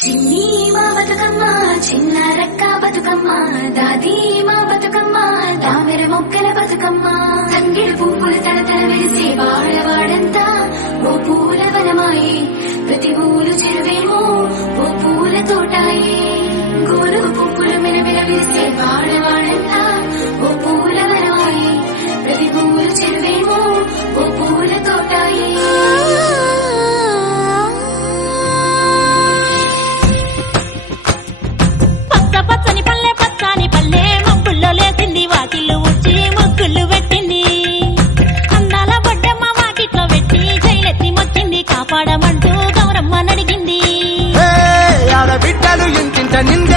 చిన్ని మా బతుకమ్మ చిన్న రక్క బతుకమ్మ దాది మా బతుకమ్మ దామెర మొక్కల బతుకమ్మ తంగిడు పువ్వులు తడతల వెలిసే వాడవాడంతా ఓ పూల వనమాయే ప్రతి ఊరు చెరువేమో ఓ పూల తోటాయే గోరు పువ్వులు మెలమెల వెలిసే వాడవాడంతా ఓ పూల వనమాయే ప్రతి ఊరు చెరువేమో ఓ పూల తోటాయే పచ్చని పల్లె పచ్చని పల్లె మబ్బుల్లో లేచింది వాకిళ్ళు ఉచ్చి ముగ్గులు పెట్టింది అందాల బొడ్డమ్మ వాకిట్లో పెట్టి జైలెత్తి మొచ్చింది కాపాడమంటూ గౌరమ్మ నడిగింది ఆడబిడ్డలు ఇంటింట నిండు